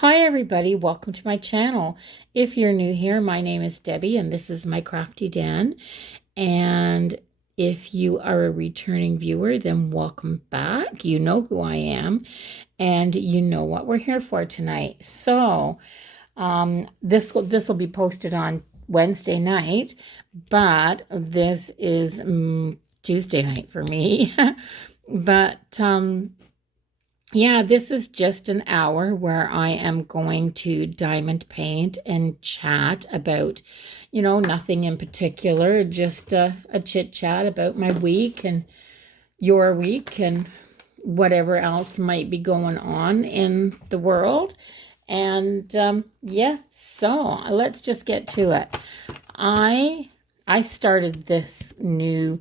Hi everybody, welcome to my channel. If you're new here, my name is Debbie and this is my Crafty Den. And if you are a returning viewer, then welcome back. You know who I am and you know what we're here for tonight. So this will be posted on Wednesday night, but this is Tuesday night for me. But yeah, this is just an hour where I am going to diamond paint and chat about, nothing in particular, just a chit chat about my week and your week and whatever else might be going on in the world. And yeah, so let's just get to it. I started this new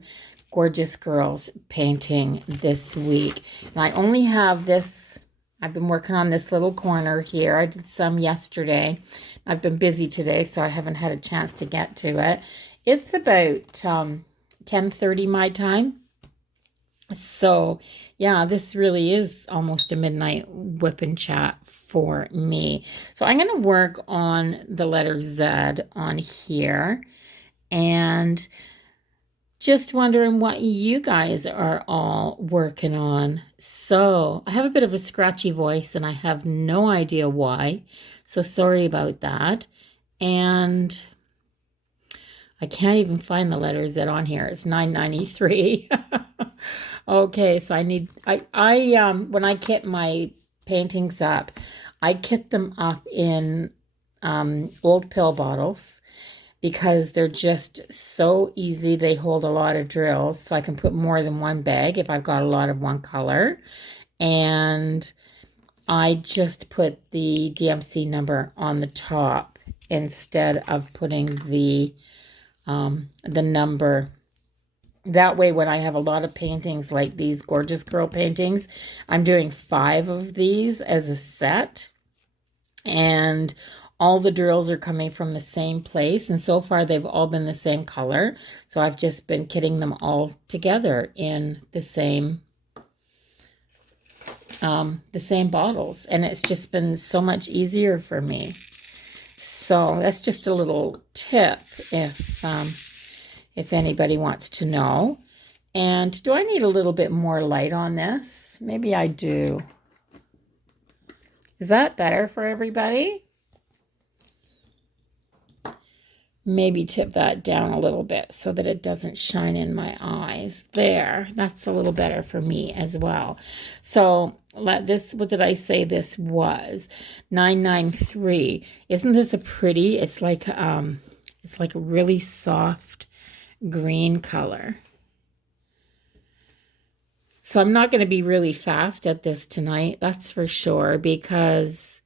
Gorgeous Girls painting this week. And I only have this, I've been working on this little corner here. I did some yesterday. I've been busy today, so I haven't had a chance to get to it. It's about 10:30 my time. So yeah, this really is almost a midnight whip and chat for me. So I'm going to work on the letter Z on here. And just wondering what you guys are all working on. So I have a bit of a scratchy voice and I have no idea why. So sorry about that. And I can't even find the letter Z on here. It's 993. Okay, so when I kit my paintings up, I kit them up in old pill bottles, because they're just so easy. They hold a lot of drills, so I can put more than one bag if I've got a lot of one color. And I just put the DMC number on the top instead of putting the number. That way, when I have a lot of paintings like these Gorgeous Girl paintings, I'm doing 5 of these as a set. And all the drills are coming from the same place, and so far they've all been the same color. So I've just been kitting them all together in the same bottles, and it's just been so much easier for me. So that's just a little tip if anybody wants to know. And do I need a little bit more light on this? Maybe I do. Is that better for everybody? Maybe tip that down a little bit so that it doesn't shine in my eyes. There, that's a little better for me as well. So what did I say this was? 993. Isn't this a pretty? It's like a really soft green color. So I'm not going to be really fast at this tonight, that's for sure, because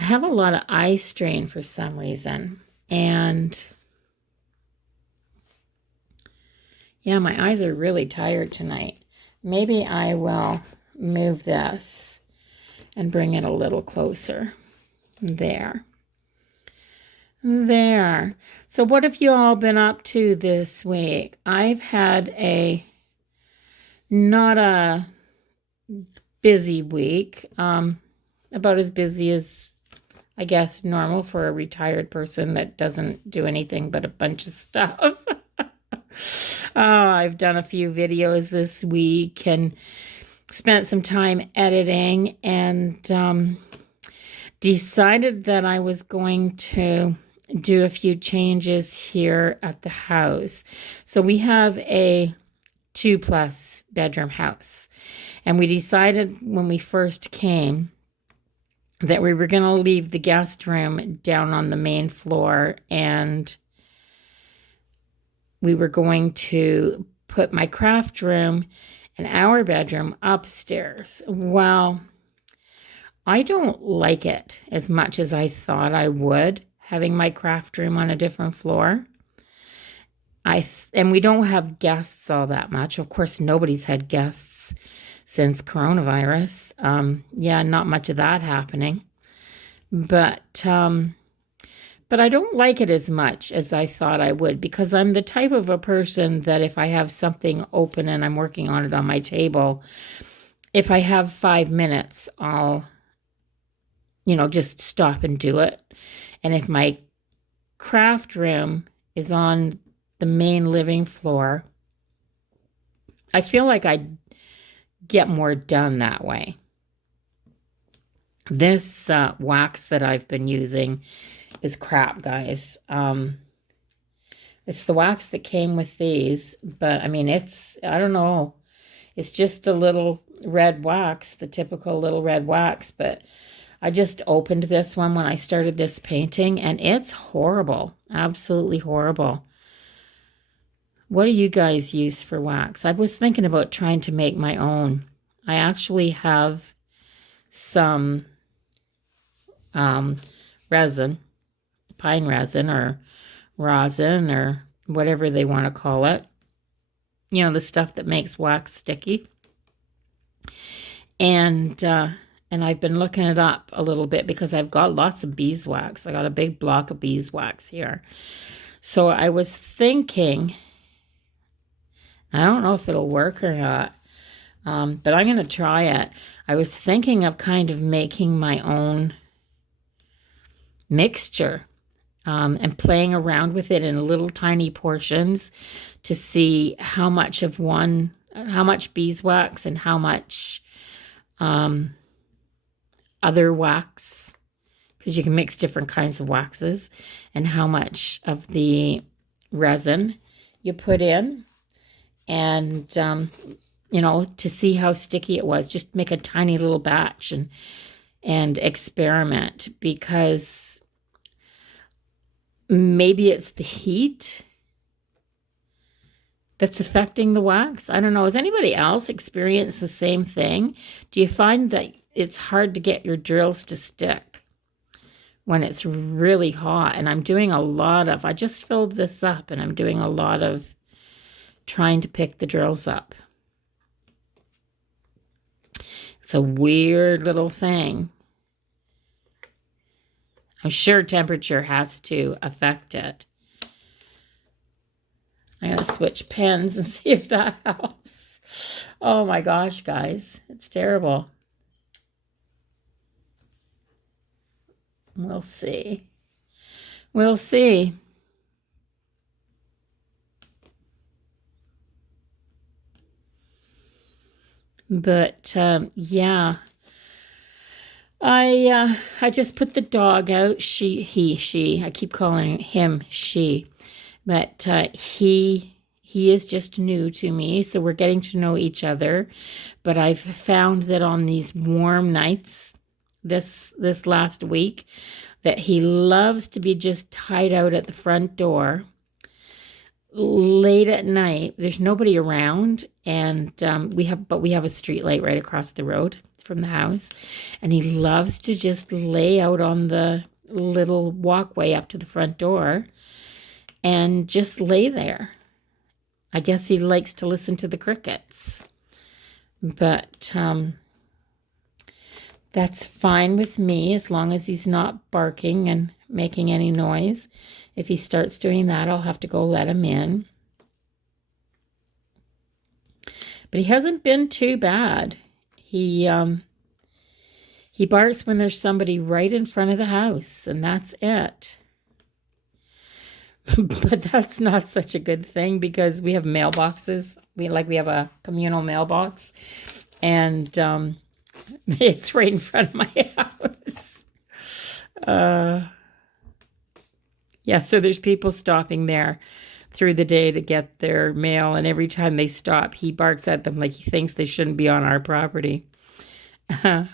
I have a lot of eye strain for some reason. And yeah, my eyes are really tired tonight. Maybe I will move this and bring it a little closer. There. There. So what have you all been up to this week? I've had not a busy week, about as busy as I guess normal for a retired person that doesn't do anything but a bunch of stuff. I've done a few videos this week and spent some time editing, and decided that I was going to do a few changes here at the house. So we have a 2+ bedroom house, and we decided when we first came that we were going to leave the guest room down on the main floor, and we were going to put my craft room and our bedroom upstairs. Well, I don't like it as much as I thought I would, having my craft room on a different floor. And we don't have guests all that much. Of course, nobody's had guests since coronavirus. Yeah, not much of that happening. But I don't like it as much as I thought I would, because I'm the type of a person that if I have something open and I'm working on it on my table, if I have 5 minutes, I'll just stop and do it. And if my craft room is on the main living floor, I feel like I get more done that way. This wax that I've been using is crap, guys. It's the wax that came with these, but I mean, I don't know. It's just the little red wax, the typical little red wax, but I just opened this one when I started this painting, and it's horrible. Absolutely horrible. What do you guys use for wax? I was thinking about trying to make my own. I actually have some resin, pine resin or rosin or whatever they want to call it. The stuff that makes wax sticky. And I've been looking it up a little bit because I've got lots of beeswax. I got a big block of beeswax here. So I was thinking, I don't know if it'll work or not, but I'm going to try it. I was thinking of kind of making my own mixture and playing around with it in little tiny portions to see how much beeswax and how much other wax, because you can mix different kinds of waxes, and how much of the resin you put in, and to see how sticky it was. Just make a tiny little batch and experiment, because maybe it's the heat that's affecting the wax. I don't know. Has anybody else experienced the same thing? Do you find that it's hard to get your drills to stick when it's really hot? And I'm doing I just filled this up, and I'm doing a lot of trying to pick the drills up. It's a weird little thing. I'm sure temperature has to affect it. I'm going to switch pens and see if that helps. Oh my gosh, guys. It's terrible. We'll see. We'll see. But yeah, I just put the dog out. She. I keep calling him she, but he is just new to me, so we're getting to know each other. But I've found that on these warm nights, this last week, that he loves to be just tied out at the front door late at night. There's nobody around, and we have a street light right across the road from the house, and he loves to just lay out on the little walkway up to the front door and just lay there. I guess he likes to listen to the crickets, but that's fine with me as long as he's not barking and making any noise. If he starts doing that, I'll have to go let him in. But he hasn't been too bad. He barks when there's somebody right in front of the house, and that's it. But that's not such a good thing, because we have mailboxes. We have a communal mailbox, and it's right in front of my house. Yeah, so there's people stopping there through the day to get their mail, and every time they stop, he barks at them like he thinks they shouldn't be on our property. But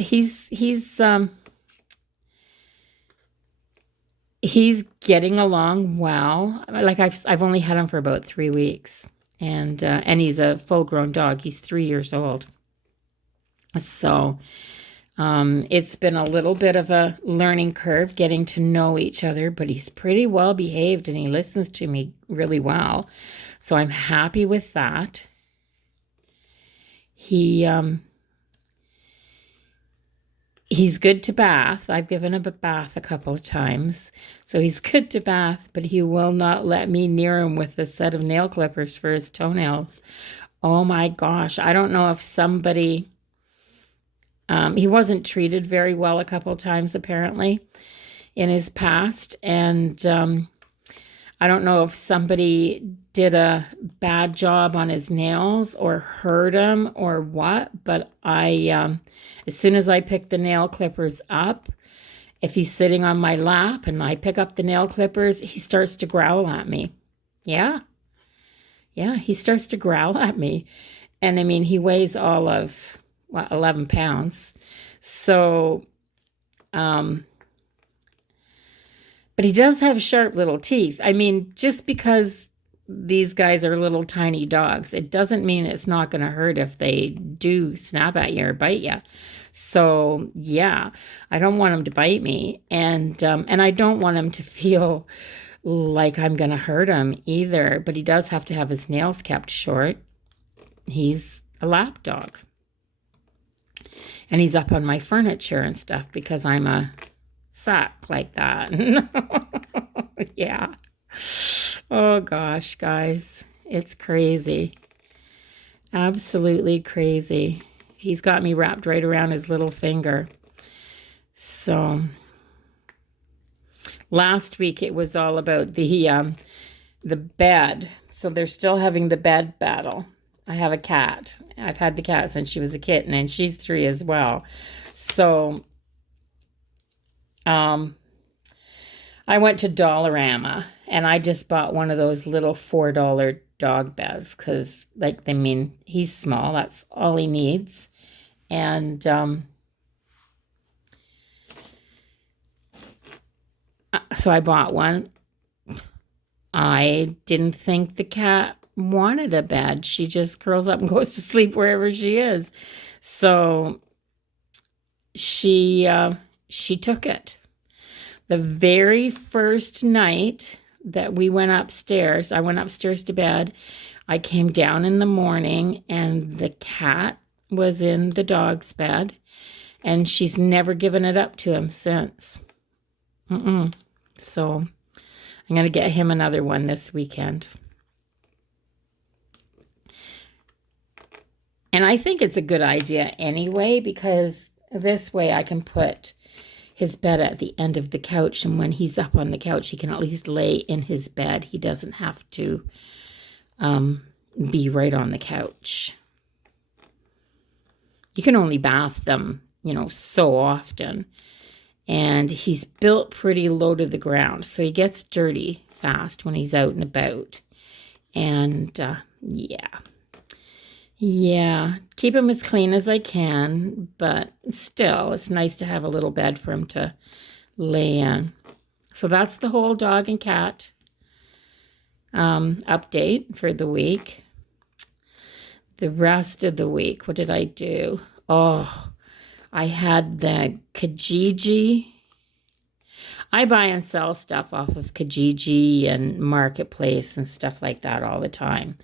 he's getting along well. Like I've only had him for about 3 weeks, and he's a full-grown dog. He's 3 years old. So it's been a little bit of a learning curve getting to know each other, but he's pretty well behaved, and he listens to me really well. So I'm happy with that. He's good to bath. I've given him a bath a couple of times. So he's good to bath, but he will not let me near him with a set of nail clippers for his toenails. Oh my gosh. I don't know if somebody He wasn't treated very well a couple times, apparently, in his past. And I don't know if somebody did a bad job on his nails or hurt him or what, but as soon as I pick the nail clippers up, if he's sitting on my lap and I pick up the nail clippers, he starts to growl at me. Yeah. Yeah, he starts to growl at me. And I mean, he weighs all of, 11 pounds. So, but he does have sharp little teeth. I mean, just because these guys are little tiny dogs, it doesn't mean it's not going to hurt if they do snap at you or bite you. So, yeah, I don't want him to bite me. And I don't want him to feel like I'm going to hurt him either. But he does have to have his nails kept short. He's a lap dog. And he's up on my furniture and stuff because I'm a sack like that. Yeah. Oh gosh, guys. It's crazy. Absolutely crazy. He's got me wrapped right around his little finger. So last week it was all about the bed. So they're still having the bed battle. I have a cat. I've had the cat since she was a kitten, and she's 3 as well. So I went to Dollarama, and I just bought one of those little $4 dog beds because, like, I mean, he's small. That's all he needs. And so I bought one. I didn't think the cat wanted a bed. She just curls up and goes to sleep wherever she is. So she took it. The very first night that we went upstairs, I went upstairs to bed. I came down in the morning and the cat was in the dog's bed, and she's never given it up to him since. So I'm going to get him another one this weekend. And I think it's a good idea anyway, because this way I can put his bed at the end of the couch, and when he's up on the couch, he can at least lay in his bed. He doesn't have to be right on the couch. You can only bath them, so often. And he's built pretty low to the ground, so he gets dirty fast when he's out and about. And yeah, keep him as clean as I can, but still, it's nice to have a little bed for him to lay in. So that's the whole dog and cat update for the week. The rest of the week, what did I do? Oh, I had the Kijiji. I buy and sell stuff off of Kijiji and Marketplace and stuff like that all the time.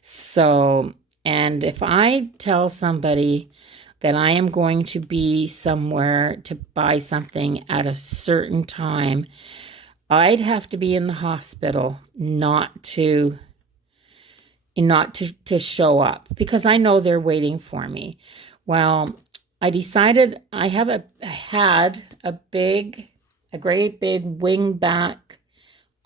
So, and if I tell somebody that I am going to be somewhere to buy something at a certain time, I'd have to be in the hospital not to show up, because I know they're waiting for me. Well, I decided I had a great big wingback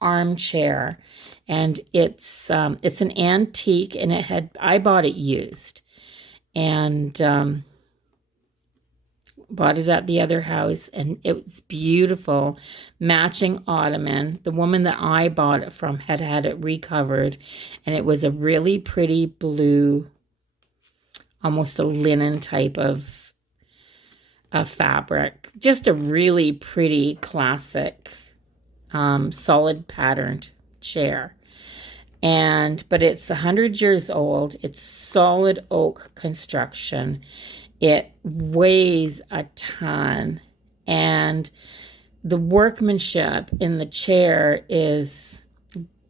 armchair, and it's an antique, and I bought it used, and bought it at the other house, and it was beautiful, matching ottoman. The woman that I bought it from had it recovered, and it was a really pretty blue, almost a linen type of fabric. Just a really pretty classic solid patterned chair. But it's 100 years old. It's solid oak construction. It weighs a ton, and the workmanship in the chair is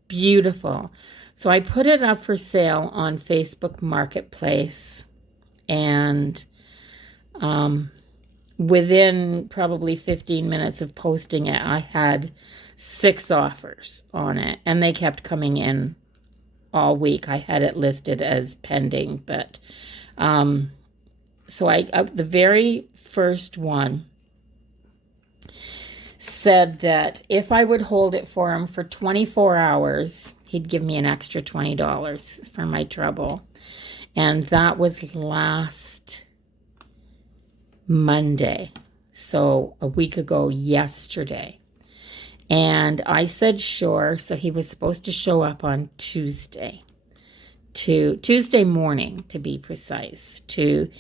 beautiful. So I put it up for sale on Facebook Marketplace, and within probably 15 minutes of posting it, I had 6 offers on it, and they kept coming in all week. I had it listed as pending, but So the very first one said that if I would hold it for him for 24 hours, he'd give me an extra $20 for my trouble. And that was last Monday. So a week ago yesterday. And I said sure. So he was supposed to show up on Tuesday morning, to be precise, to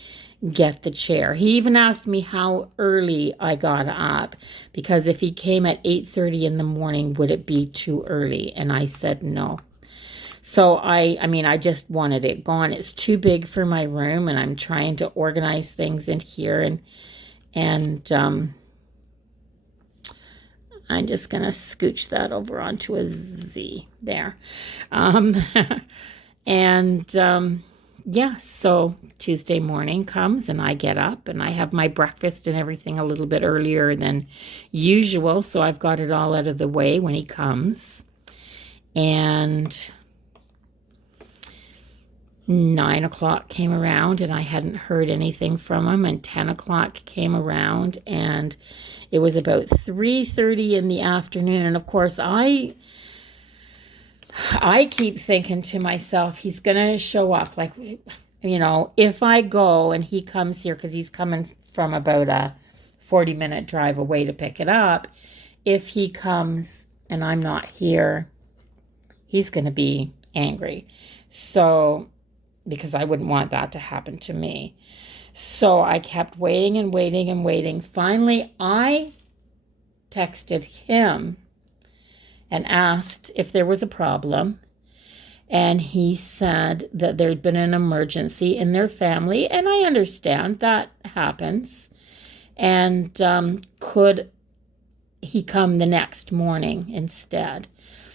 get the chair. He even asked me how early I got up, because if he came at 8:30 in the morning, would it be too early? And I said no. So I just wanted it gone. It's too big for my room, and I'm trying to organize things in here, and I'm just gonna scooch that over onto a Z there. Yeah, so Tuesday morning comes and I get up and I have my breakfast and everything a little bit earlier than usual. So I've got it all out of the way when he comes. And 9 o'clock came around and I hadn't heard anything from him. And 10 o'clock came around and it was about 3:30 in the afternoon. And of course, I keep thinking to myself, he's going to show up. Like, if I go and he comes here, because he's coming from about a 40-minute drive away to pick it up, if he comes and I'm not here, he's going to be angry. So, because I wouldn't want that to happen to me. So I kept waiting and waiting and waiting. Finally, I texted him and asked if there was a problem. And he said that there'd been an emergency in their family. And I understand that happens. And could he come the next morning instead?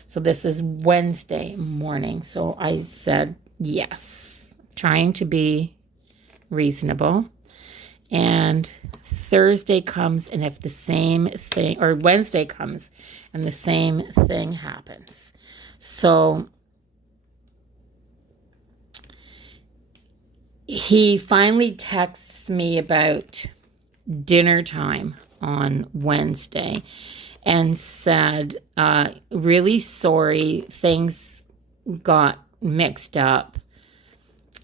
So this is Wednesday morning. So I said yes, trying to be reasonable. And Thursday comes, and if the same thing, or Wednesday comes and the same thing happens. So he finally texts me about dinner time on Wednesday and said, really sorry, things got mixed up.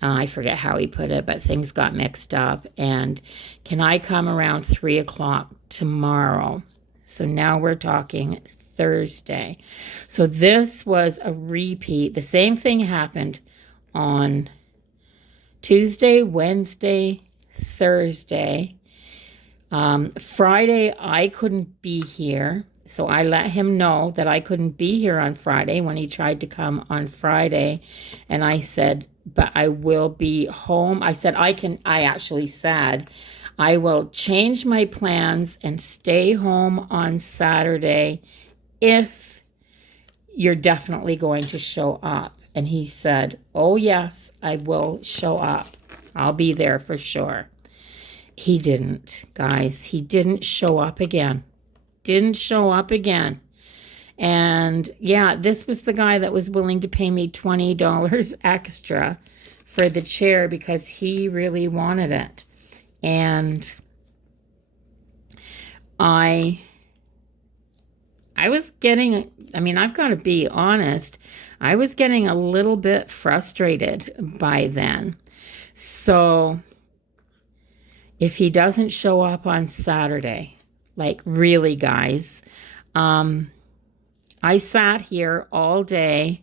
I forget how he put it, but things got mixed up. And can I come around 3 o'clock tomorrow? So now we're talking Thursday. So this was a repeat. The same thing happened on Tuesday, Wednesday, Thursday. Friday, I couldn't be here. So I let him know that I couldn't be here on Friday when he tried to come on Friday. And I said, but I will be home. I said, I actually said, I will change my plans and stay home on Saturday if you're definitely going to show up. And he said, oh yes, I will show up. I'll be there for sure. He didn't, guys. He didn't show up again. Didn't show up again. And yeah, this was the guy that was willing to pay me $20 extra for the chair because he really wanted it. And I was getting, I've got to be honest, I was getting a little bit frustrated by then. So if he doesn't show up on Saturday, like really, guys, I sat here all day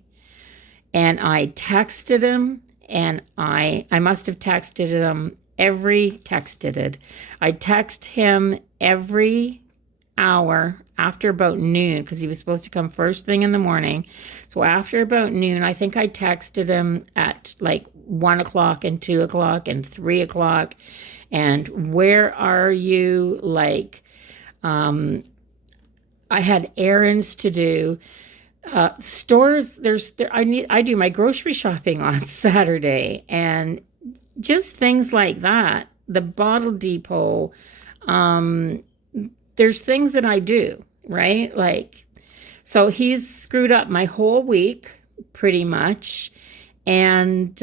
and I texted him, and I must have texted him I text him every hour after about noon, because he was supposed to come first thing in the morning. So after about noon, I think I texted him at like 1 o'clock and 2 o'clock and 3 o'clock. And where are you? Like, I had errands to do. Stores, I do my grocery shopping on Saturday, and just things like that. The bottle depot, there's things that I do, right? Like, so he's screwed up my whole week pretty much. And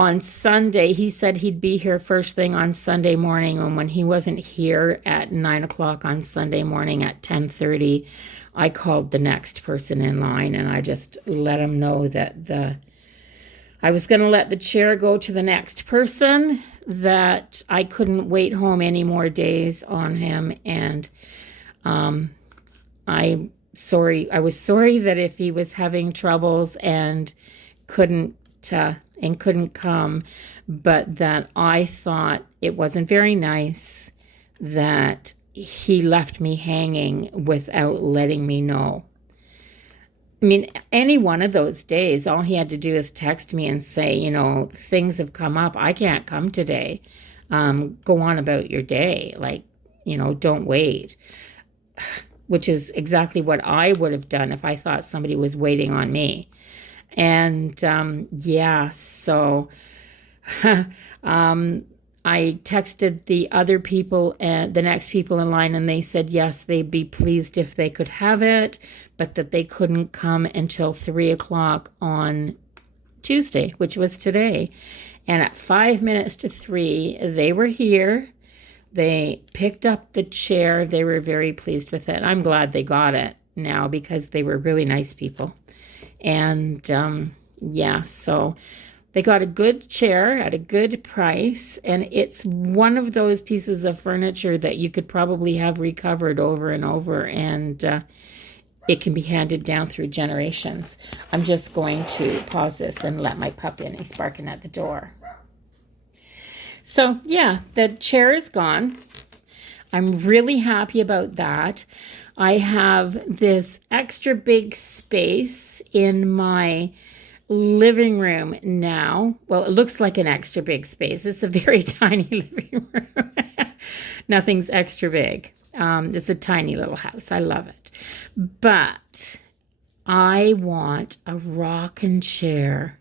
on Sunday, he said he'd be here first thing on Sunday morning. And when he wasn't here at 9 o'clock on Sunday morning at 10:30, I called the next person in line and I just let him know that I was going to let the chair go to the next person, that I couldn't wait home any more days on him. And I was sorry that if he was having troubles and couldn't come, but that I thought it wasn't very nice that he left me hanging without letting me know. I mean, any one of those days, all he had to do is text me and say, you know, things have come up. I can't come today. Go on about your day. Like, you know, don't wait. Which is exactly what I would have done if I thought somebody was waiting on me. And yeah, so I texted the other people and the next people in line, and they said yes, they'd be pleased if they could have it, but that they couldn't come until 3 o'clock on Tuesday, which was today. And at 5 minutes to 3, they were here. They picked up the chair. They were very pleased with it. I'm glad they got it now because they were really nice people. And yeah, so they got a good chair at a good price, and it's one of those pieces of furniture that you could probably have recovered over and over, and it can be handed down through generations. I'm just going to pause this and let my pup in. He's barking at the door. So yeah, the chair is gone. I'm really happy about that. I have this extra big space in my living room now. Well, it looks like an extra big space. It's a very tiny living room. Nothing's extra big. It's a tiny little house. I love it. But I want a rocking chair.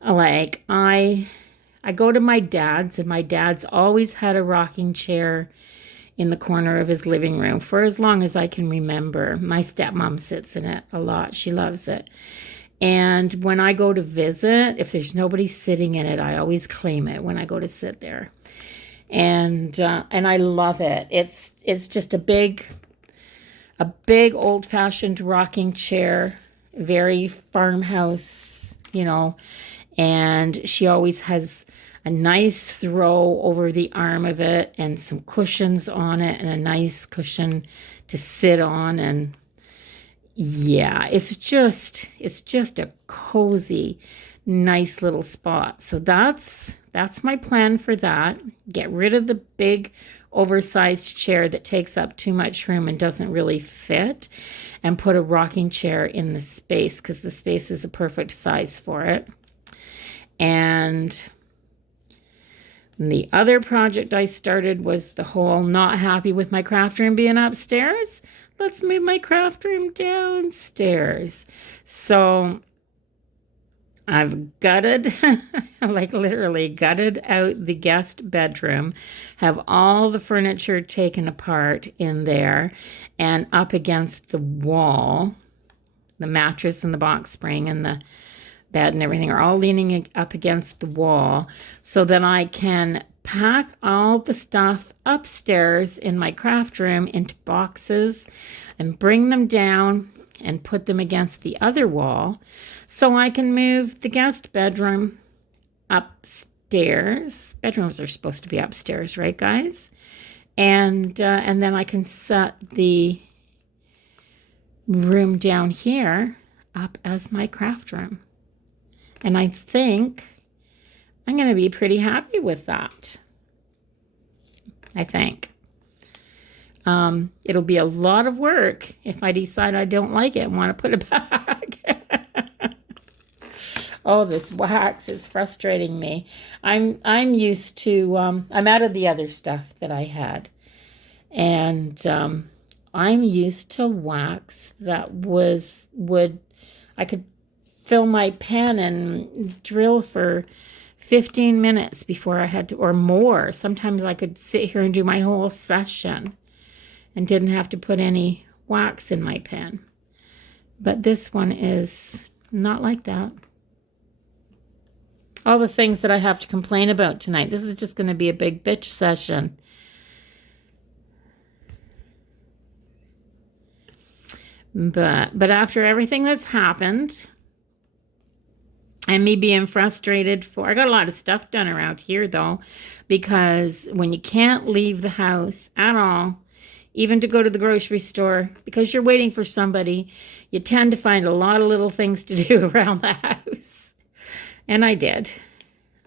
Like, I go to my dad's, and my dad's always had a rocking chair in the corner of his living room for as long as I can remember. My stepmom sits in it a lot. She loves it. And when I go to visit, if there's nobody sitting in it, I always claim it when I go to sit there. And I love it. It's just a big old-fashioned rocking chair, very farmhouse, you know. And she always has a nice throw over the arm of it and some cushions on it and a nice cushion to sit on. And yeah, it's just a cozy, nice little spot. So that's my plan for that. Get rid of the big oversized chair that takes up too much room and doesn't really fit, and put a rocking chair in the space because the space is a perfect size for it. And the other project I started was the whole not happy with my craft room being upstairs. Let's move my craft room downstairs. So I've gutted, like literally gutted out the guest bedroom, have all the furniture taken apart in there, and up against the wall, the mattress and the box spring and the bed and everything are all leaning up against the wall so that I can pack all the stuff upstairs in my craft room into boxes and bring them down and put them against the other wall so I can move the guest bedroom upstairs. Bedrooms are supposed to be upstairs, right, guys? And then I can set the room down here up as my craft room. And I think I'm going to be pretty happy with that. I think. It'll be a lot of work if I decide I don't like it and want to put it back. Oh, this wax is frustrating me. I'm used to, I'm out of the other stuff that I had. And I'm used to wax that I could fill my pen and drill for 15 minutes before I had to, or more. Sometimes I could sit here and do my whole session and didn't have to put any wax in my pen. But this one is not like that. all the things that I have to complain about tonight. This is just going to be a big bitch session. But after everything that's happened and me being frustrated I got a lot of stuff done around here though, because when you can't leave the house at all, even to go to the grocery store, because you're waiting for somebody, you tend to find a lot of little things to do around the house. And I did.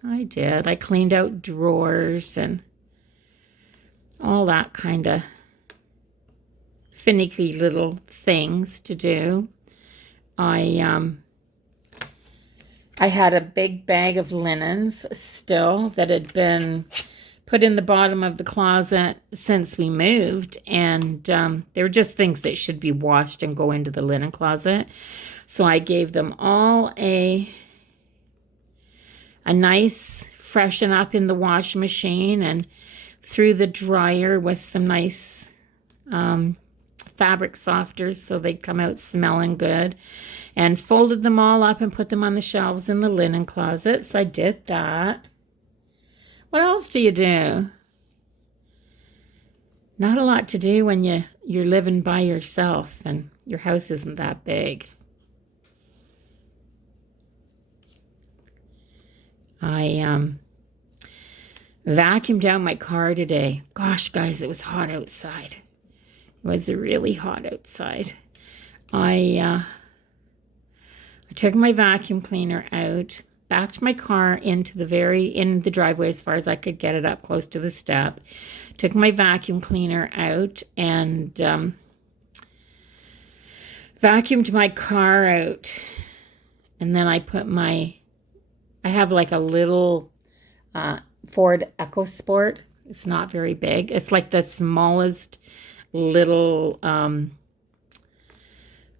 I cleaned out drawers and all that kind of finicky little things to do. I had a big bag of linens still that had been put in the bottom of the closet since we moved, and they were just things that should be washed and go into the linen closet. So I gave them all a nice freshen up in the washing machine and through the dryer with some nice fabric softers so they'd come out smelling good, and folded them all up and put them on the shelves in the linen closet. So I did that. What else do you do? Not a lot to do when you're living by yourself and your house isn't that big. I vacuumed out my car today. Gosh, guys, it was hot outside. It was really hot outside. I took my vacuum cleaner out, backed my car into in the driveway as far as I could get it up close to the step, took my vacuum cleaner out and vacuumed my car out. And then I put I have like a little Ford EcoSport. It's not very big. It's like the smallest little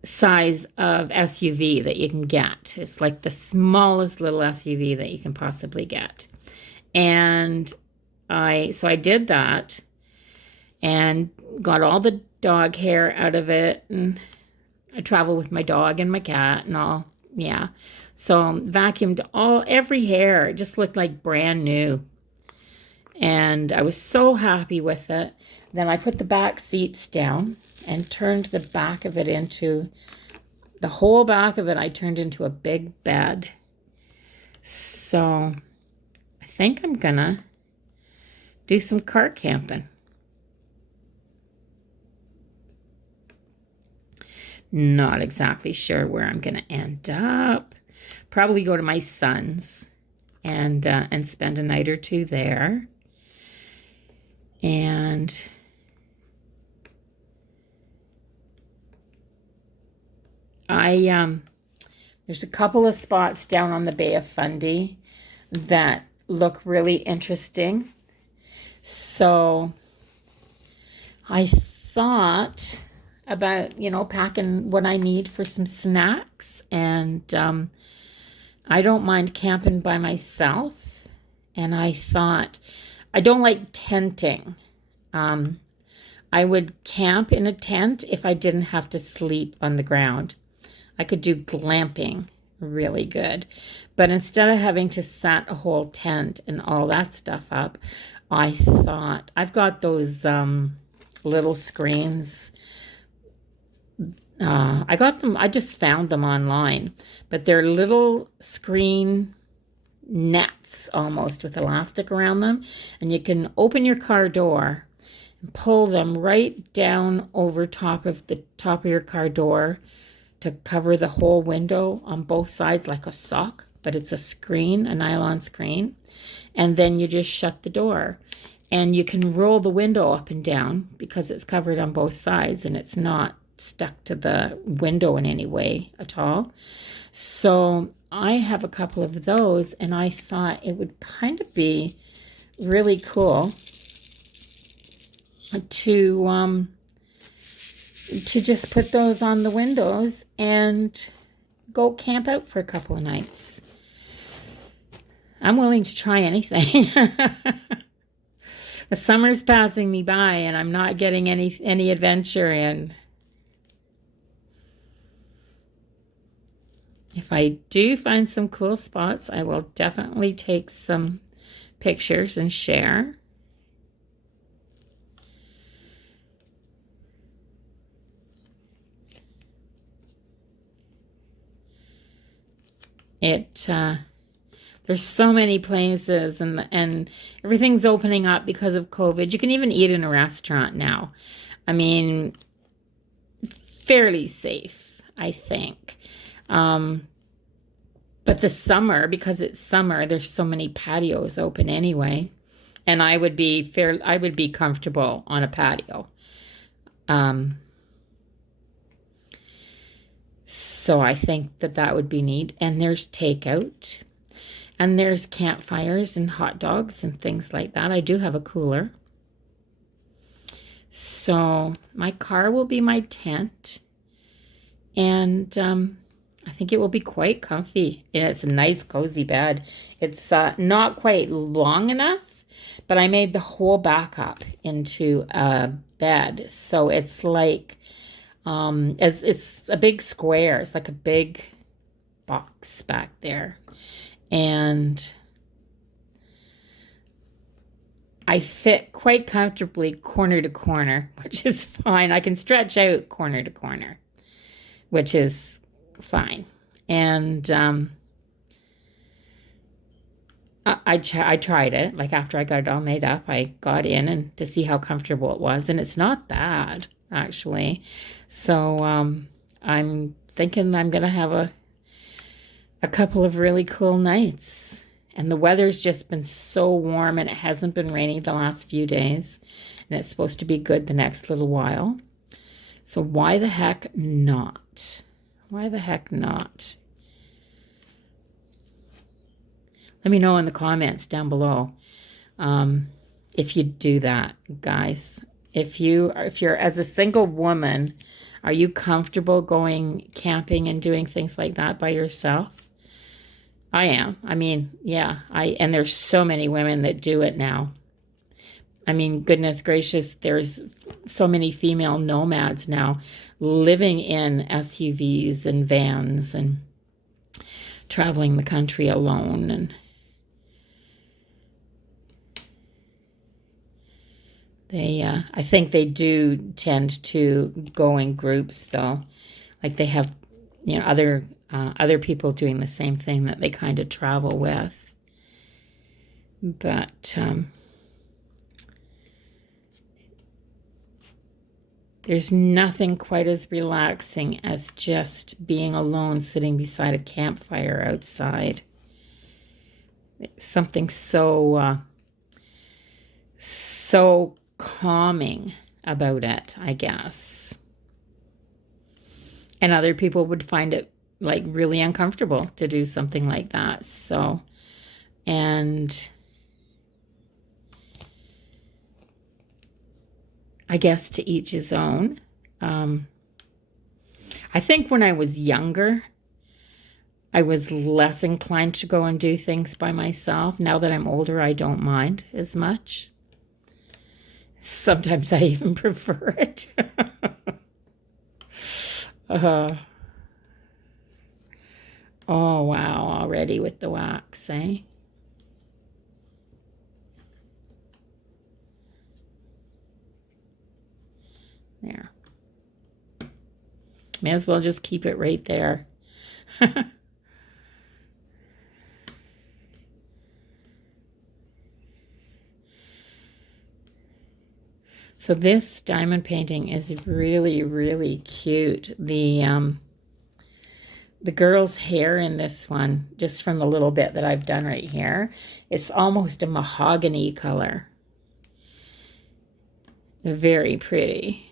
size of SUV that you can get. It's like the smallest little SUV that you can possibly get. And I did that and got all the dog hair out of it, and I travel with my dog and my cat and all. Yeah. So vacuumed every hair. It just looked like brand new. And I was so happy with it. Then I put the back seats down and turned the back of it the whole back of it I turned into a big bed. So I think I'm gonna do some car camping. Not exactly sure where I'm gonna end up. Probably go to my son's and spend a night or two there. And there's a couple of spots down on the Bay of Fundy that look really interesting. So I thought about, packing what I need for some snacks, and I don't mind camping by myself. And I thought, I don't like tenting. I would camp in a tent if I didn't have to sleep on the ground. I could do glamping really good. But instead of having to set a whole tent and all that stuff up, I thought, I've got those little screens. I got them, I just found them online. But they're little screen nets almost with elastic around them. And you can open your car door and pull them right down over top of your car door to cover the whole window on both sides like a sock, but it's a screen, a nylon screen. And then you just shut the door. And you can roll the window up and down because it's covered on both sides and it's not stuck to the window in any way at all. So I have a couple of those, and I thought it would kind of be really cool to just put those on the windows and go camp out for a couple of nights. I'm willing to try anything. The summer's passing me by and I'm not getting any adventure in. If I do find some cool spots, I will definitely take some pictures and share. There's so many places, and everything's opening up because of COVID. You can even eat in a restaurant now. I mean, fairly safe, I think. But the summer, because it's summer, there's so many patios open anyway. And I would be comfortable on a patio. So I think that would be neat. And there's takeout. And there's campfires and hot dogs and things like that. I do have a cooler. So my car will be my tent. And I think it will be quite comfy. Yeah, it's a nice, cozy bed. It's not quite long enough, but I made the whole back up into a bed. So it's like, it's a big square. It's like a big box back there. And I fit quite comfortably corner to corner, which is fine. I can stretch out corner to corner, which is fine. And I tried it. Like after I got it all made up, I got in and to see how comfortable it was, and it's not bad actually. So I'm thinking I'm gonna have a couple of really cool nights. And the weather's just been so warm, and it hasn't been raining the last few days, and it's supposed to be good the next little while. So why the heck not? Why the heck not? Let me know in the comments down below if you do that, guys. If you're as a single woman, are you comfortable going camping and doing things like that by yourself? I am. I mean, yeah, and there's so many women that do it now. I mean, goodness gracious, there's so many female nomads now living in SUVs and vans and traveling the country alone. And I think they do tend to go in groups, though. Like they have, other people doing the same thing that they kind of travel with. But there's nothing quite as relaxing as just being alone, sitting beside a campfire outside. Something so calming about it, I guess. And other people would find it like really uncomfortable to do something like that. So, and I guess to each his own. I think when I was younger, I was less inclined to go and do things by myself. Now that I'm older, I don't mind as much. Sometimes I even prefer it. Oh, wow, already with the wax, eh? There. May as well just keep it right there. So this diamond painting is really, really cute. The girl's hair in this one, just from the little bit that I've done right here, it's almost a mahogany color. Very pretty.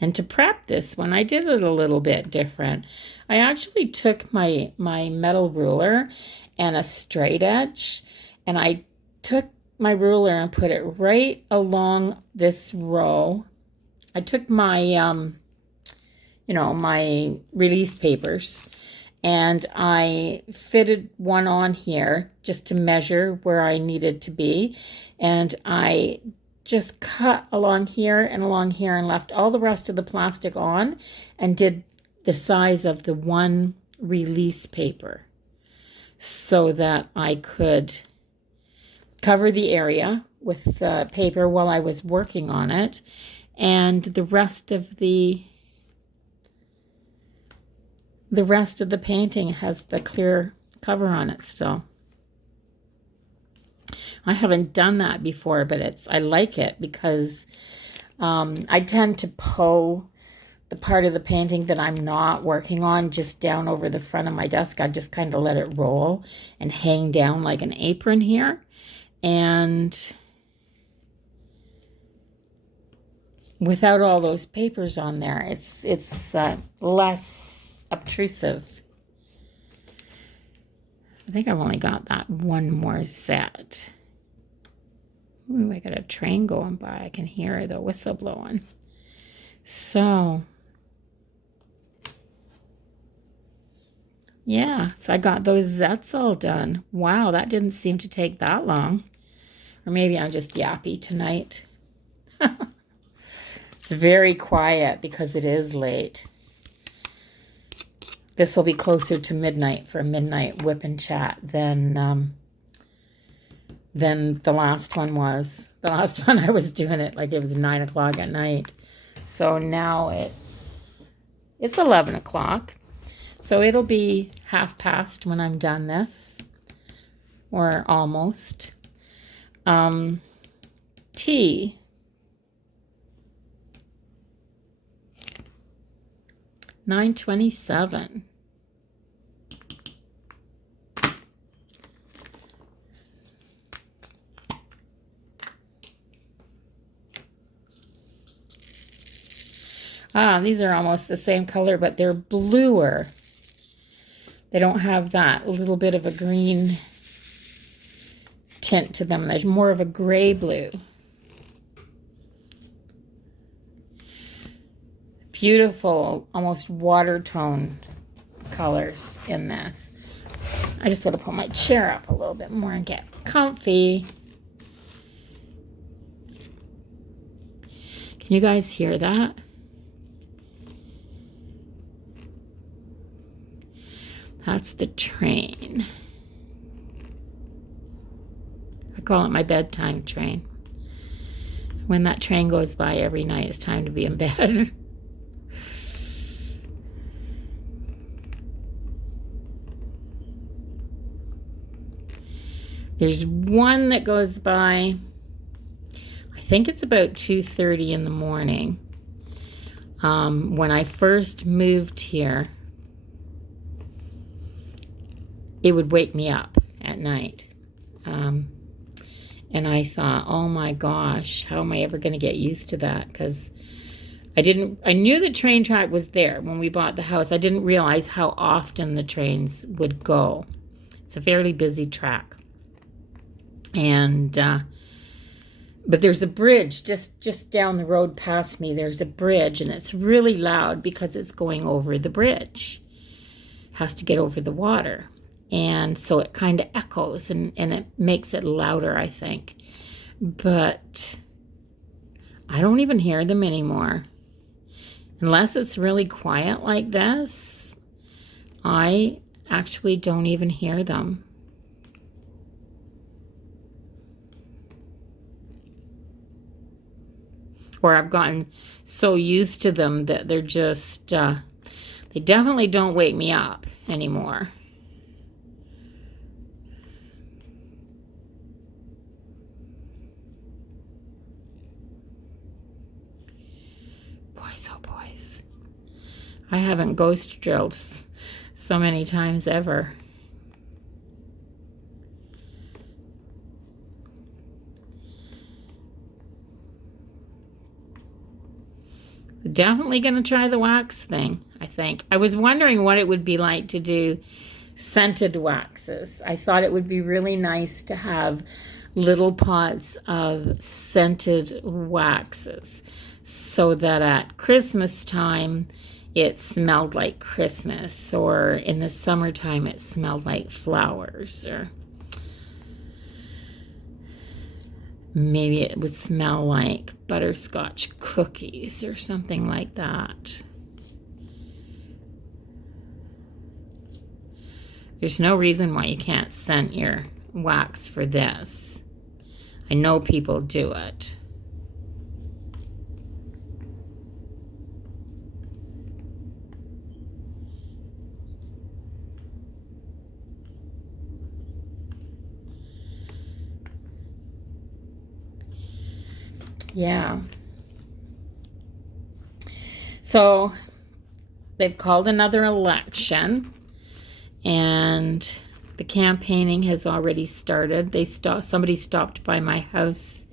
And to prep this one, I did it a little bit different. I actually took my metal ruler and a straight edge, and I took my ruler and put it right along this row. I took my, my release papers, and I fitted one on here just to measure where I needed to be, and I just cut along here and left all the rest of the plastic on and did the size of the one release paper so that I could cover the area with paper while I was working on it, and the rest of the painting has the clear cover on it still. I haven't done that before, but I like it because I tend to pull the part of the painting that I'm not working on just down over the front of my desk. I just kind of let it roll and hang down like an apron here. And without all those papers on there, it's less obtrusive. I think I've only got that one more set. Ooh, I got a train going by. I can hear the whistle blowing. So, yeah, so I got those Zets all done. Wow, that didn't seem to take that long. Or maybe I'm just yappy tonight. It's very quiet because it is late. This will be closer to midnight for a midnight whip and chat than the last one was. The last one I was doing it like it was 9 o'clock at night. So now it's 11 o'clock. So it'll be past when I'm done this, or almost. Tea. $9.27. These are almost the same color, but they're bluer. They don't have that little bit of a green tint to them. There's more of a gray blue. Beautiful, almost water tone colors in this. I just got to put my chair up a little bit more and get comfy. Can you guys hear that? That's the train. I call it my bedtime train. When that train goes by every night, it's time to be in bed. There's one that goes by, I think it's about 2:30 in the morning. When I first moved here, it would wake me up at night. And I thought, oh my gosh, how am I ever going to get used to that? Because I knew the train track was there when we bought the house. I didn't realize how often the trains would go. It's a fairly busy track. And, but there's a bridge just down the road past me. There's a bridge, and it's really loud because it's going over the bridge. It has to get over the water. And so it kind of echoes and it makes it louder, I think. But I don't even hear them anymore. Unless it's really quiet like this, I actually don't even hear them. Or I've gotten so used to them that they're just, they definitely don't wake me up anymore. Boys, oh boys. I haven't ghost drilled so many times ever. Definitely going to try the wax thing, I think. I was wondering what it would be like to do scented waxes. I thought it would be really nice to have little pots of scented waxes so that at Christmas time, it smelled like Christmas, or in the summertime it smelled like flowers, or maybe it would smell like butterscotch cookies or something like that. There's no reason why you can't scent your wax for this. I know people do it. Yeah. So they've called another election, and the campaigning has already started. Somebody stopped by my house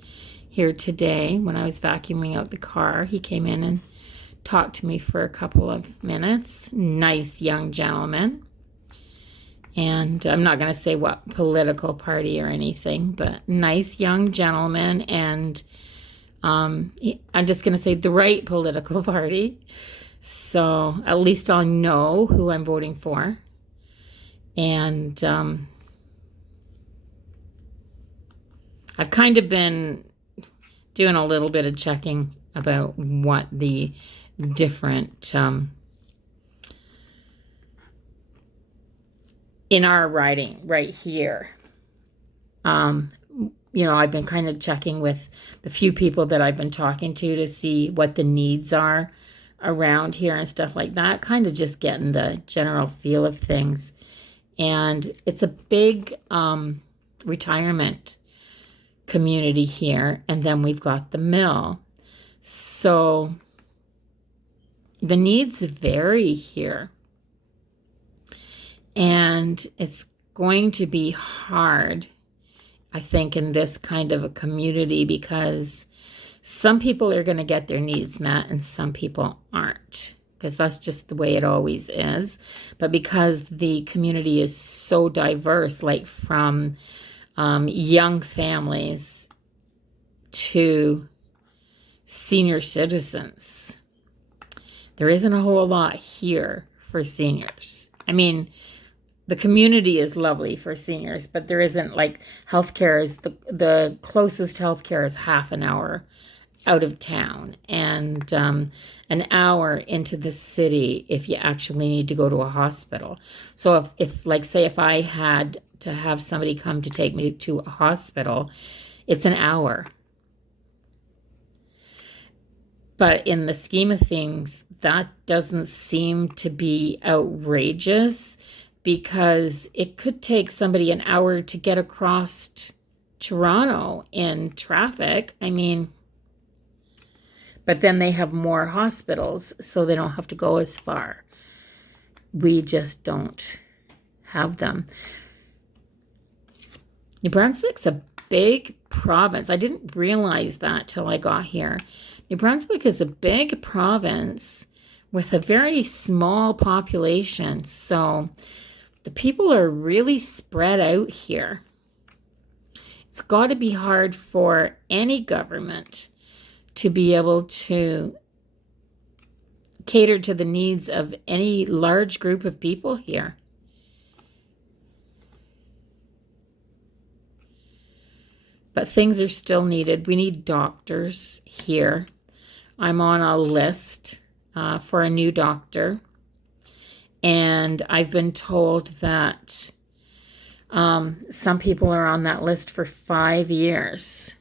here today when I was vacuuming out the car. He came in and talked to me for a couple of minutes. Nice young gentleman. And I'm not going to say what political party or anything, but nice young gentleman. And I'm just going to say the right political party. So at least I'll know who I'm voting for. And I've kind of been doing a little bit of checking about what the different, in our riding right here, I've been kind of checking with the few people that I've been talking to see what the needs are around here and stuff like that, kind of just getting the general feel of things. And it's a big retirement community here, and then we've got the mill. So the needs vary here. And it's going to be hard, I think, in this kind of a community, because some people are going to get their needs met and some people aren't, because that's just the way it always is. But because the community is so diverse, like from young families to senior citizens, there isn't a whole lot here for seniors. I mean, the community is lovely for seniors, but there isn't, like, healthcare is the closest healthcare is half an hour out of town, and an hour into the city if you actually need to go to a hospital. So if like, say if I had to have somebody come to take me to a hospital, it's an hour. But in the scheme of things, that doesn't seem to be outrageous, because it could take somebody an hour to get across Toronto in traffic. I mean, but then they have more hospitals, so they don't have to go as far. We just don't have them. New Brunswick's a big province. I didn't realize that till I got here. New Brunswick is a big province with a very small population, so the people are really spread out here. It's got to be hard for any government to be able to cater to the needs of any large group of people here. But things are still needed. We need doctors here. I'm on a list for a new doctor. And I've been told that some people are on that list for 5 years,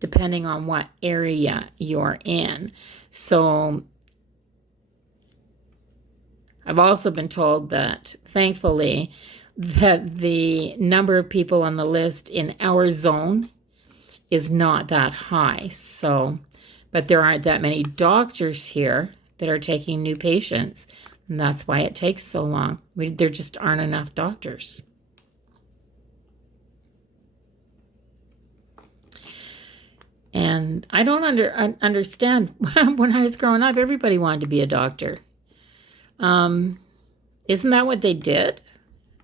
depending on what area you're in. So I've also been told that, thankfully, that the number of people on the list in our zone is not that high. So, but there aren't that many doctors here that are taking new patients. And that's why it takes so long. There just aren't enough doctors. And I don't understand. When I was growing up, everybody wanted to be a doctor. Isn't that what they did?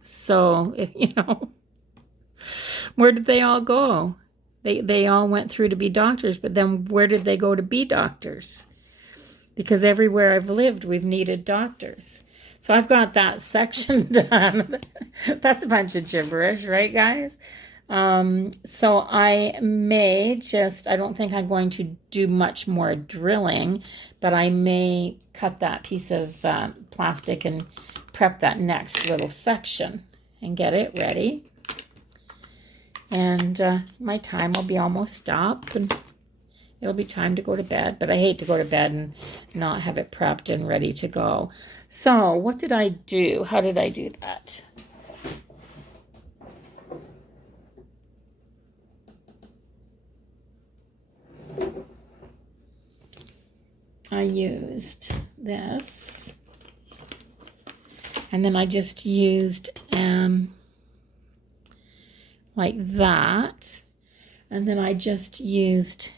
So, where did they all go? They all went through to be doctors, but then where did they go to be doctors? because everywhere I've lived, we've needed doctors. So I've got that section done. That's a bunch of gibberish, right, guys? So I may just, I don't think I'm going to do much more drilling, but I may cut that piece of plastic and prep that next little section and get it ready. And my time will be almost up, and it'll be time to go to bed, but I hate to go to bed and not have it prepped and ready to go. So what did I do? How did I do that? I used this, and then I just used like that, and then I just used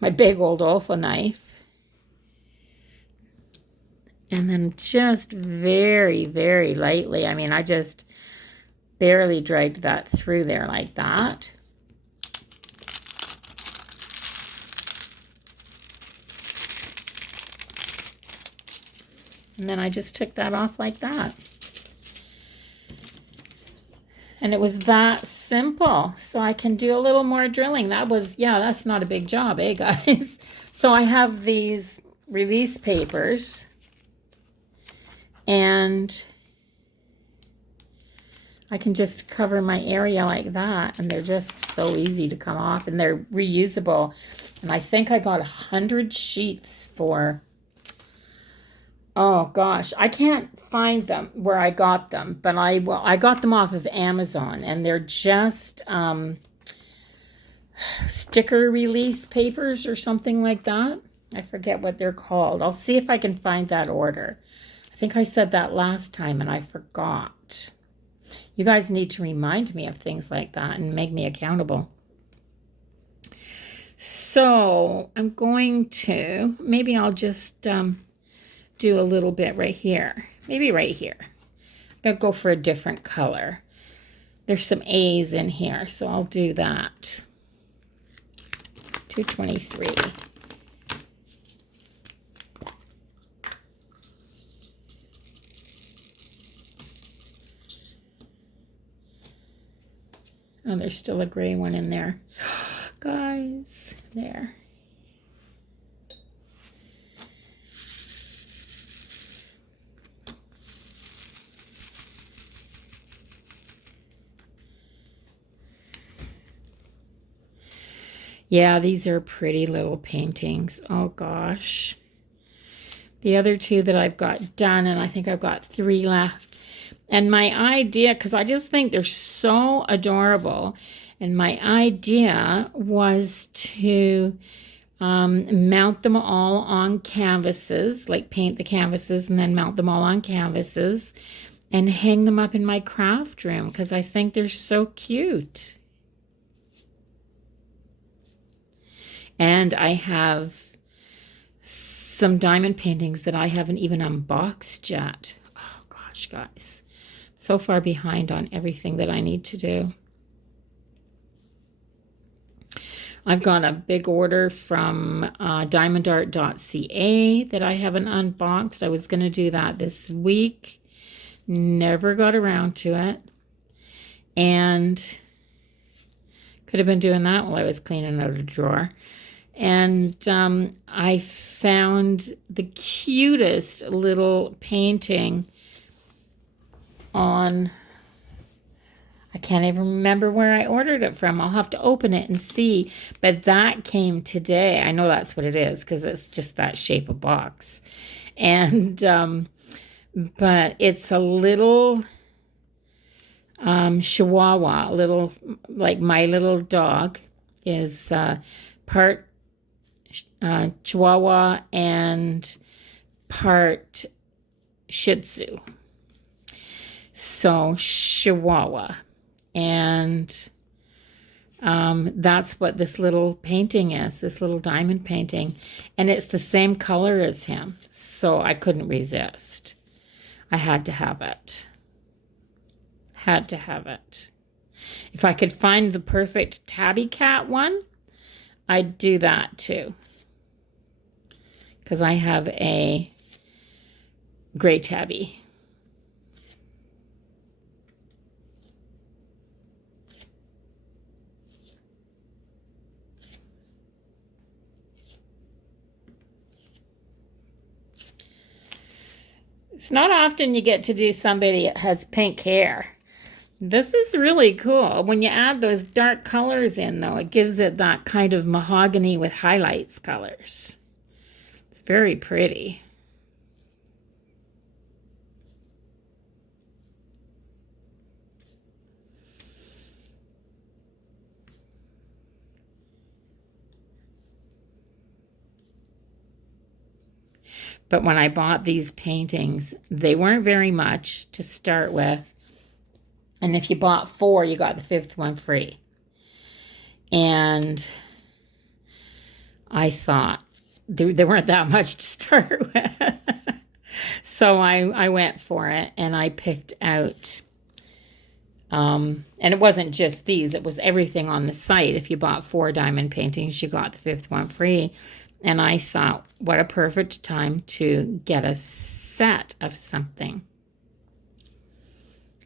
my big old Olfa knife, and then just very, very lightly, I mean, I just barely dragged that through there like that. And then I just took that off like that. And it was that simple. So I can do a little more drilling. That was, yeah, that's not a big job, eh, guys? So I have these release papers. And I can just cover my area like that. And they're just so easy to come off. And they're reusable. And I think I got 100 sheets for... Oh gosh, I can't find them where I got them, but I got them off of Amazon, and they're just sticker release papers or something like that. I forget what they're called. I'll see if I can find that order. I think I said that last time and I forgot. You guys need to remind me of things like that and make me accountable. So I'm going to, maybe I'll just... do a little bit right here, maybe right here. I'm gonna go for a different color. There's some A's in here, so I'll do that. 223. Oh, there's still a gray one in there. Guys, there. Yeah, these are pretty little paintings. Oh gosh. The other two that I've got done, and I think I've got 3 left. And my idea, because I just think they're so adorable, and my idea was to mount them all on canvases, like paint the canvases and then mount them all on canvases and hang them up in my craft room because I think they're so cute. And I have some diamond paintings that I haven't even unboxed yet. Oh gosh, guys. So far behind on everything that I need to do. I've got a big order from diamondart.ca that I haven't unboxed. I was going to do that this week. Never got around to it. And could have been doing that while I was cleaning out a drawer. And I found the cutest little painting on, I can't even remember where I ordered it from. I'll have to open it and see. But that came today. I know that's what it is because it's just that shape of box. And, but it's a little Chihuahua, a little, like my little dog is part Chihuahua and part Shih Tzu. So Chihuahua. And that's what this little painting is, this little diamond painting. And it's the same color as him. So I couldn't resist. I had to have it. Had to have it. If I could find the perfect tabby cat one, I'd do that too. because I have a gray tabby. It's not often you get to do somebody that has pink hair. This is really cool. When you add those dark colors in, though, it gives it that kind of mahogany with highlights colors. It's very pretty. But when I bought these paintings, they weren't very much to start with. And if you bought 4, you got the 5th one free. And I thought they weren't that much to start with. So I went for it, and I picked out, and it wasn't just these, it was everything on the site. If you bought 4 diamond paintings, you got the 5th one free. And I thought, what a perfect time to get a set of something.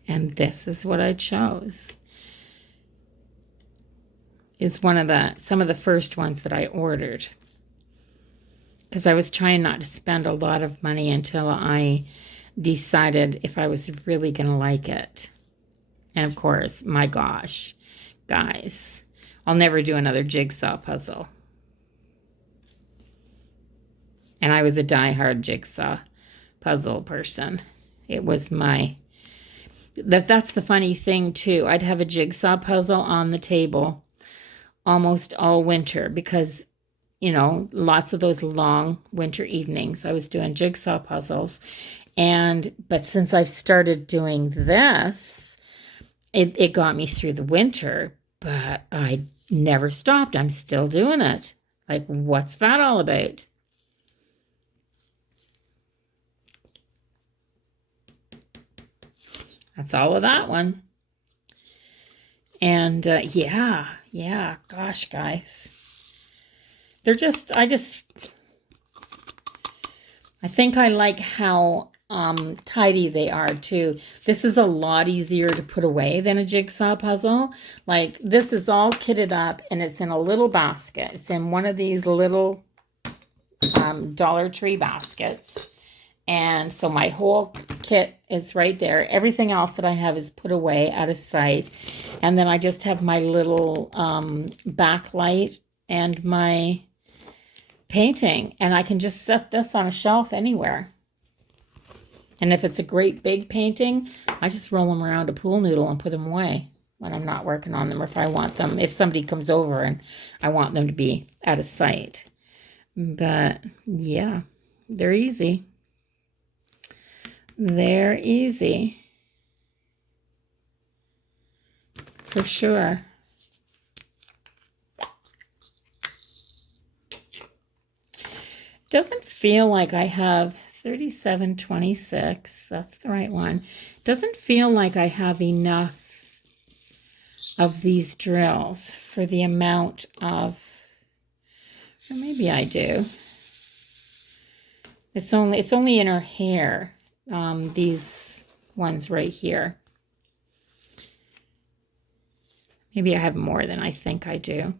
And this is what I chose. Is some of the first ones that I ordered. Because I was trying not to spend a lot of money until I decided if I was really going to like it. And of course, my gosh, guys, I'll never do another jigsaw puzzle. And I was a die-hard jigsaw puzzle person. It was that's the funny thing too. I'd have a jigsaw puzzle on the table almost all winter because, you know, lots of those long winter evenings I was doing jigsaw puzzles. But since I've started doing this, it got me through the winter, but I never stopped. I'm still doing it. Like, what's that all about? That's all of that one. And yeah, gosh, guys. They're just, I think I like how tidy they are too. This is a lot easier to put away than a jigsaw puzzle. Like, this is all kitted up, and it's in a little basket. It's in one of these little Dollar Tree baskets. And so my whole kit is right there. Everything else that I have is put away out of sight. And then I just have my little backlight and my painting. And I can just set this on a shelf anywhere. And if it's a great big painting, I just roll them around a pool noodle and put them away when I'm not working on them, or if I want them, if somebody comes over and I want them to be out of sight. But yeah, they're easy. They're easy. For sure. Doesn't feel like I have 3726. That's the right one. Doesn't feel like I have enough of these drills for the amount of, or maybe I do. It's only in her hair. These ones right here. Maybe I have more than I think I do.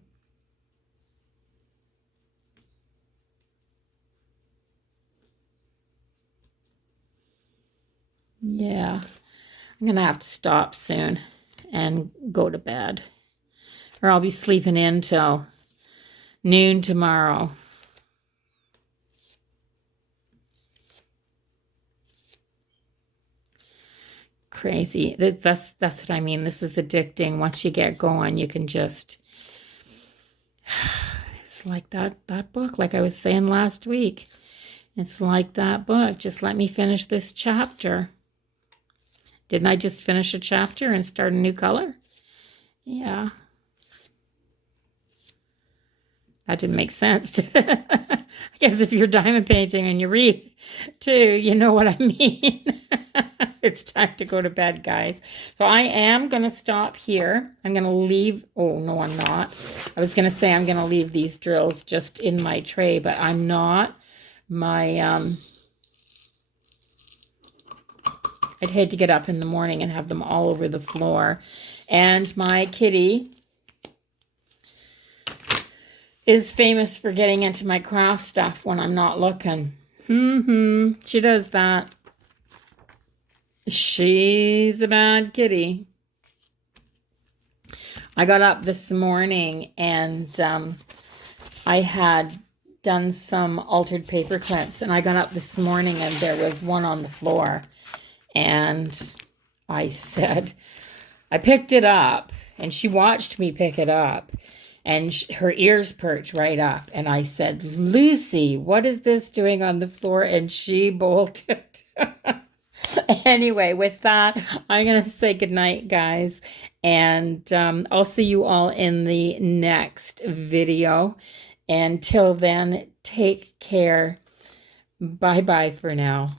Yeah, I'm gonna have to stop soon and go to bed, or I'll be sleeping in till noon tomorrow. Crazy. That's what I mean. This is addicting. Once you get going, you can just, it's like that book, like I was saying last week. It's like that book. Just let me finish this chapter. Didn't I just finish a chapter and start a new color? Yeah. That didn't make sense. I guess if you're diamond painting and you read too, you know what I mean. It's time to go to bed, guys. So I am going to stop here. I'm going to leave. Oh, no, I'm not. I was going to say I'm going to leave these drills just in my tray, but I'm not, my, I'd hate to get up in the morning and have them all over the floor. And my kitty is famous for getting into my craft stuff when I'm not looking. She does that. She's a bad kitty. I got up this morning and I had done some altered paper clips, and I got up this morning and there was one on the floor, and I said, I picked it up, and she watched me pick it up, and her ears perked right up, and I said, Lucy, what is this doing on the floor? And she bolted. Anyway, with that, I'm going to say goodnight, guys, and I'll see you all in the next video. Until then, take care. Bye-bye for now.